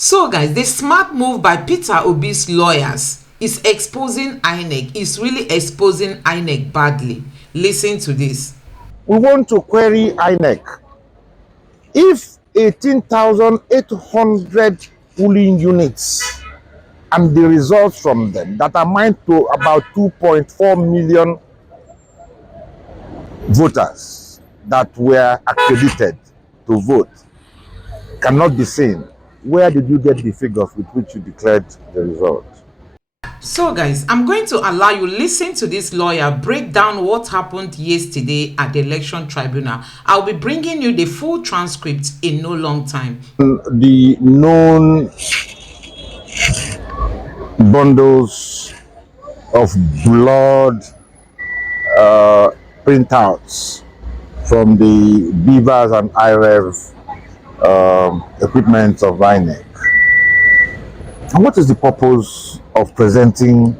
So guys, the smart move by Peter Obi's lawyers is exposing Inec, is really exposing Inec badly. Listen to this. We want to query Inec. If 18,800 polling units and the results from them that amount to about 2.4 million voters that were accredited to vote cannot be seen, where did you get the figures with which you declared the result? So guys, I'm going to allow you listen to this lawyer break down what happened yesterday at the election tribunal. I'll be bringing you the full transcript in no long time. The known bundles of blood printouts from the beavers and IREV equipment of Inec. And what is the purpose of presenting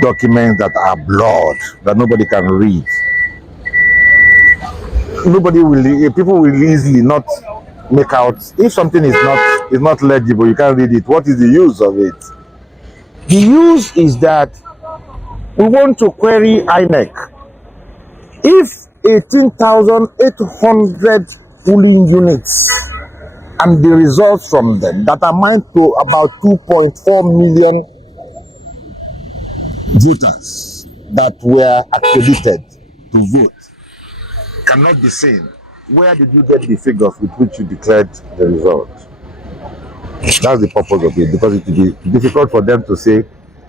documents that are blood that nobody can read? People will easily not make out. If something is not legible, you can't read it. What is the use of it? The use is that we want to query Inec. If 18,800 polling units and the results from them that amount to about 2.4 million voters that were accredited to vote cannot be seen, where did you get the figures with which you declared the result? That's the purpose of it, because it will be difficult for them to say,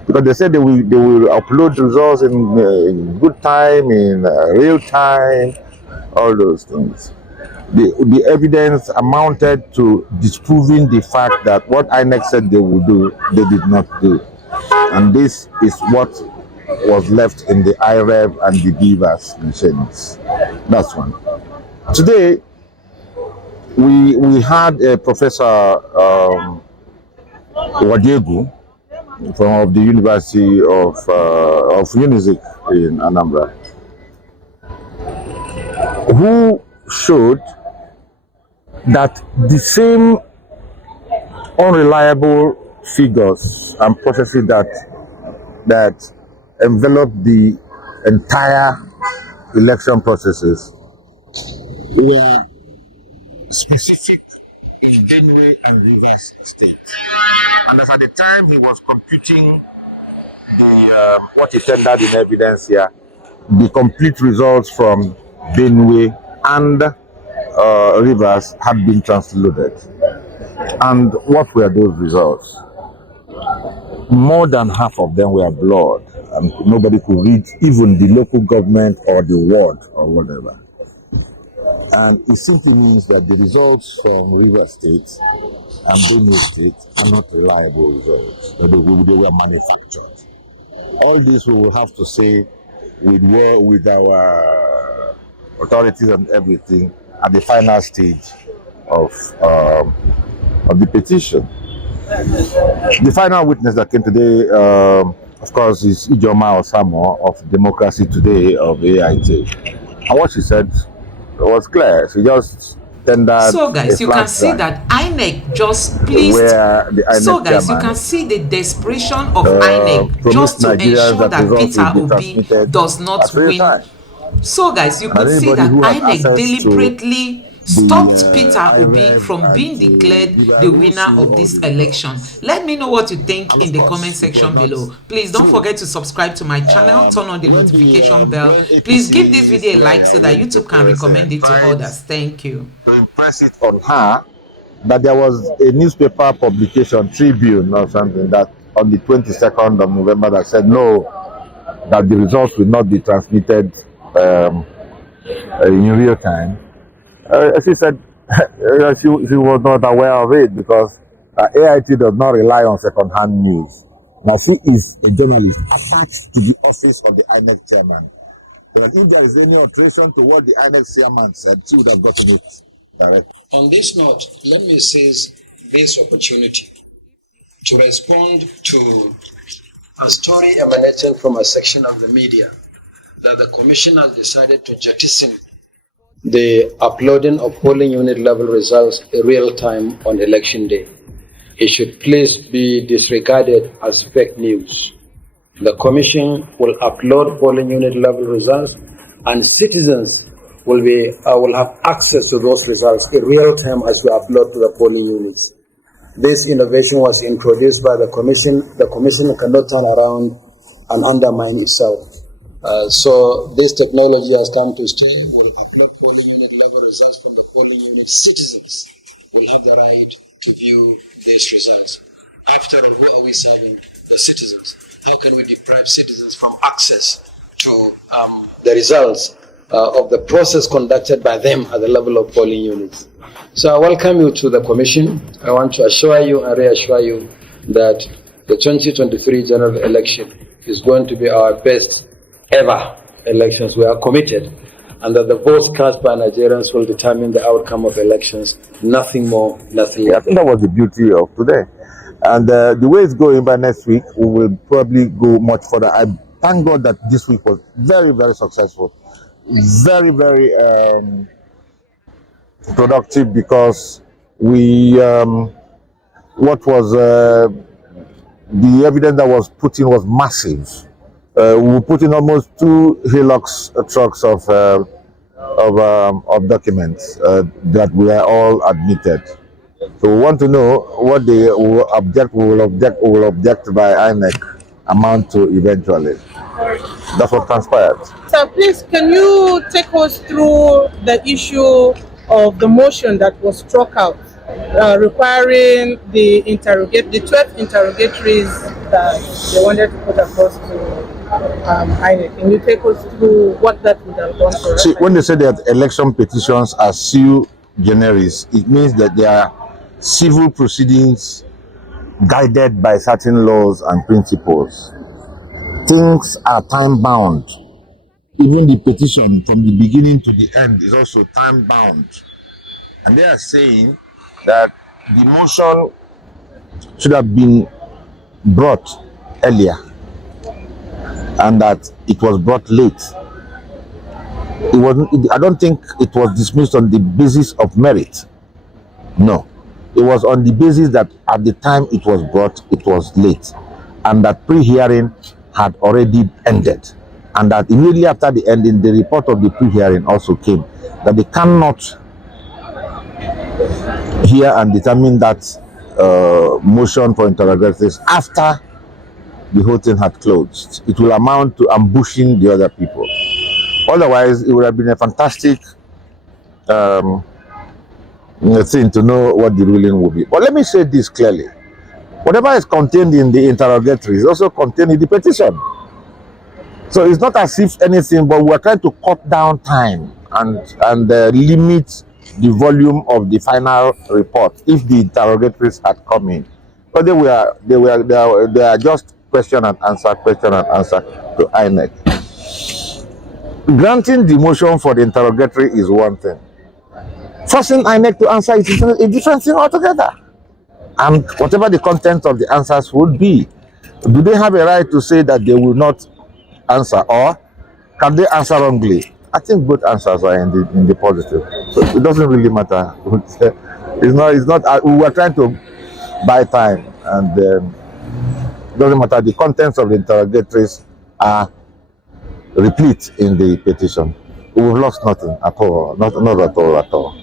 because they said they will upload the results in good time, in real time, all those things. The evidence amounted to disproving the fact that what INEC said they would do, they did not do. And this is what was left in the IREV and the beavers machines. That's one. Today, we had a Professor Wadegu from the University of Unizik in Anambra, who showed that the same unreliable figures and processes that envelop the entire election processes were specific in Benue and Rivers State. And as at the time he was computing the what he tendered in evidence here, the complete results from Benue and Rivers had been transloaded. And what were those results? More than half of them were blood, and nobody could read even the local government or the ward or whatever. And it simply means that the results from River State and Benue State are not reliable results, that they were manufactured. All this we will have to say with our authorities and everything at the final stage of the petition. The final witness that came today, of course, is Ijoma Osamo of Democracy Today of AIT. And what she said was clear. She just tendered. So guys, you can see that INEC just pleased. So guys, you can see the desperation of INEC just to ensure that Peter Obi does not win. So guys, you could see that INEC deliberately stopped Peter Obi from being declared the winner of this election. Let me know what you think in the comment section below. Please don't forget to subscribe to my channel, turn on the notification bell. Please give this video a like so that YouTube can recommend it to others. Thank you. To impress it on her that there was a newspaper publication, Tribunal or something, that on the 22nd of November that said no, that the results will not be transmitted in real time. She said she was not aware of it because AIT does not rely on second-hand news. Now, she is a journalist attached to the office of the INEC chairman. But if there is any alteration to what the INEC chairman said, she would have gotten it directly. On this note, let me seize this opportunity to respond to a story emanating from a section of the media that the commission has decided to jettison the uploading of polling unit level results in real time on election day. it should please be disregarded as fake news. The Commission will upload polling unit level results, and citizens will have access to those results in real time as we upload to the polling units. This innovation was introduced by the Commission. The Commission cannot turn around and undermine itself. So this technology has come to stay. We'll upload polling unit level results from the polling unit. Citizens will have the right to view these results. After all, who are we serving? The citizens. How can we deprive citizens from access to the results of the process conducted by them at the level of polling units? So I welcome you to the Commission. I want to assure you and reassure you that the 2023 general election is going to be our best ever elections. We are committed, and that the votes cast by Nigerians will determine the outcome of elections. Nothing more, nothing less. I think that was the beauty of today. And the way it's going, by next week, we will probably go much further. I thank God that this week was very, very successful. Very, very productive, because we, what was the evidence that was put in was massive. We put in almost 2 Hilux trucks of documents that we are all admitted. So we want to know what they will object by INEC amount to eventually. That's what transpired. So please, can you take us through the issue of the motion that was struck out, requiring the 12 interrogatories that they wanted to put across to INEC? Can you take us through what that would have done for us? See, when they say that election petitions are sui generis, it means that they are civil proceedings guided by certain laws and principles. Things are time bound. Even the petition from the beginning to the end is also time bound. And they are saying that the motion should have been brought earlier and that it was brought late. I don't think it was dismissed on the basis of merit. No. It was on the basis that at the time it was brought, it was late, and that pre-hearing had already ended, and that immediately after the ending, the report of the pre-hearing also came, that they cannot hear and determine that motion for interrogatories after the whole thing had closed. It will amount to ambushing the other people. Otherwise, it would have been a fantastic thing to know what the ruling will be. But let me say this clearly. Whatever is contained in the interrogatory is also contained in the petition. So it's not as if anything, but we're trying to cut down time and limit the volume of the final report if the interrogatories had come in. But they are just question and answer to INEC. Granting the motion for the interrogatory is one thing. Forcing INEC to answer is a different thing altogether. And whatever the content of the answers would be, do they have a right to say that they will not answer, or can they answer wrongly? I think both answers are in the positive. So it doesn't really matter. It's not. We were trying to buy time, and it doesn't matter. The contents of the interrogatories are replete in the petition. We've lost nothing at all. Not at all.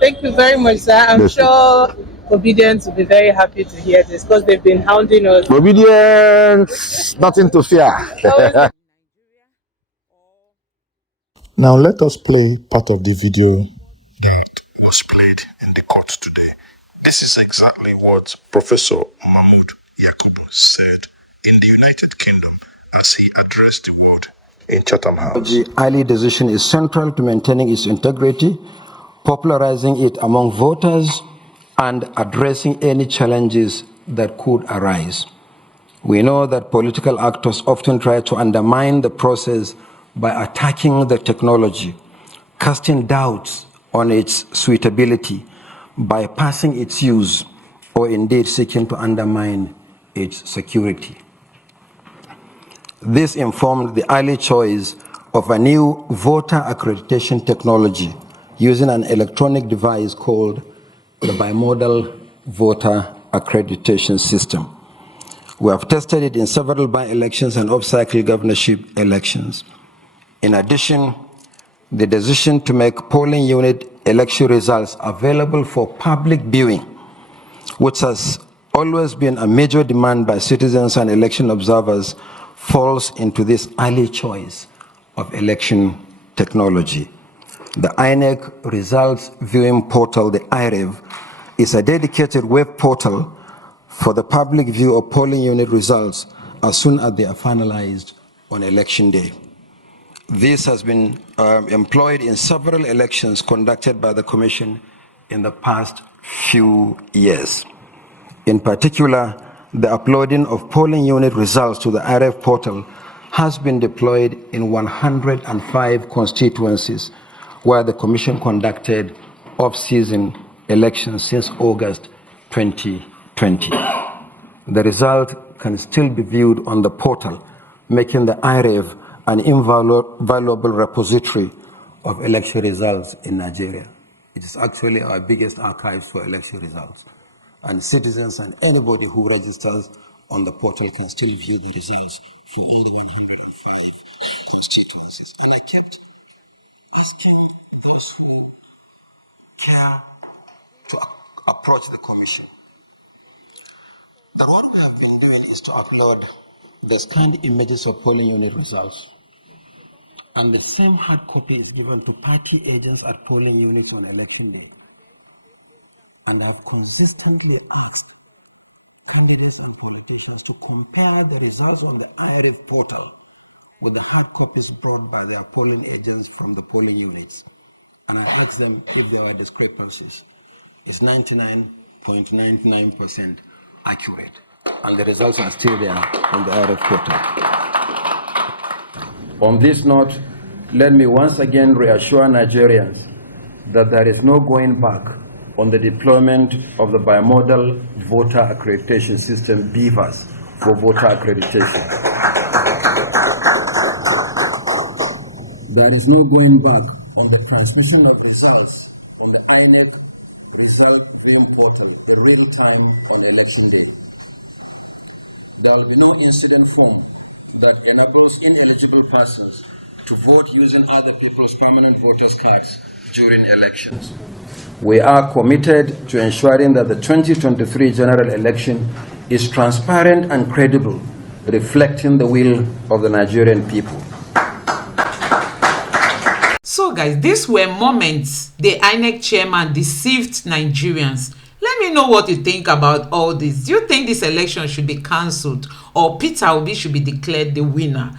Thank you very much, sir. I'm sure Obedience will be very happy to hear this, because they've been hounding us. Obedience, nothing to fear. Now let us play part of the video that was played in the court today. This is exactly what Professor Mahmoud Yakubu said in the United Kingdom as he addressed the world in Chatham House. The early decision is central to maintaining its integrity, popularizing it among voters, and addressing any challenges that could arise. We know that political actors often try to undermine the process by attacking the technology, casting doubts on its suitability, bypassing its use, or indeed seeking to undermine its security. This informed the early choice of a new voter accreditation technology using an electronic device called the bimodal voter accreditation system. We have tested it in several by-elections and off-cycle governorship elections. In addition, the decision to make polling unit election results available for public viewing, which has always been a major demand by citizens and election observers, falls into this early choice of election technology. The Inec Results Viewing Portal, the IREV, is a dedicated web portal for the public view of polling unit results as soon as they are finalized on election day. This has been employed in several elections conducted by the Commission in the past few years. In particular, the uploading of polling unit results to the IREV portal has been deployed in 105 constituencies where the Commission conducted off-season elections since August 2020. The result can still be viewed on the portal, making the IREV an invaluable repository of election results in Nigeria. It is actually our biggest archive for election results. And citizens and anybody who registers on the portal can still view the results for all the 105 constituencies. And I kept asking those who care to approach the Commission that what we have been doing is to upload the scanned images of polling unit results, and the same hard copy is given to party agents at polling units on election day. And I've consistently asked candidates and politicians to compare the results on the IREV portal with the hard copies brought by their polling agents from the polling units. And I asked them if there were discrepancies. It's 99.99% accurate. And the results are still there on the IREV portal. On this note, let me once again reassure Nigerians that there is no going back on the deployment of the bimodal voter accreditation system, BVAS, for voter accreditation. There is no going back on the transmission of results on the Inec result viewing portal in real time on election day. There will be no incident form that enables ineligible persons to vote using other people's permanent voters' cards during elections. We are committed to ensuring that the 2023 general election is transparent and credible, reflecting the will of the Nigerian people. So guys, these were moments the INEC chairman deceived Nigerians. Let me know what you think about all this. Do you think this election should be cancelled or Peter Obi should be declared the winner?